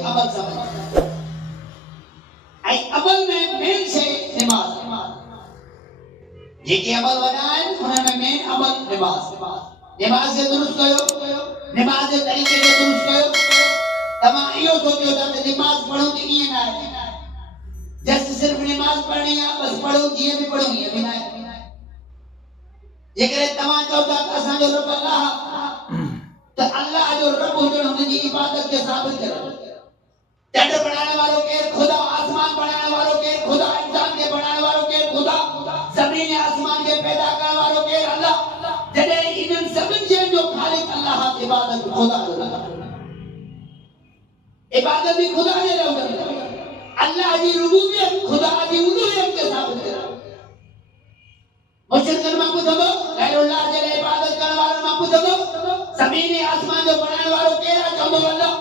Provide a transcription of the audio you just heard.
अमल समझ आई अमल में मेन शे नमाज जेके अमल वनाए उनमें मेन अमल नमाज नमाज के दुरुस्त कयो नमाज के तरीके के दुरुस्त कयो तमा इयो सोचियो था कि नमाज पढ़ो तो ये ना है जस्ट सिर्फ नमाज पढ़नी है बस पढ़ो ये भी पढ़ो ये भी ना है जेकरे तमा चौथा असा जो रब अल्लाह तो अल्लाह जो रब हुजण हुन जी इबादत के साबित करो चंड बनाने वालों के खुदा आसमान बनाने वालों के खुदा इंसान के बनाने वालों के खुदा जमीन आसमान के पैदा करने वालों के अल्लाह जदे इन सब चीजों जो खालिक अल्लाह की इबादत खुदा इबादत भी खुदा ने रब अल्लाह की रुबूबियत खुदा की उलूहियत के साबित करो मुशरिकन में पूछो गैरुल्लाह जे इबादत करने वालों में पूछो जमीन आसमान जो बनाने वालों के चंदो अल्लाह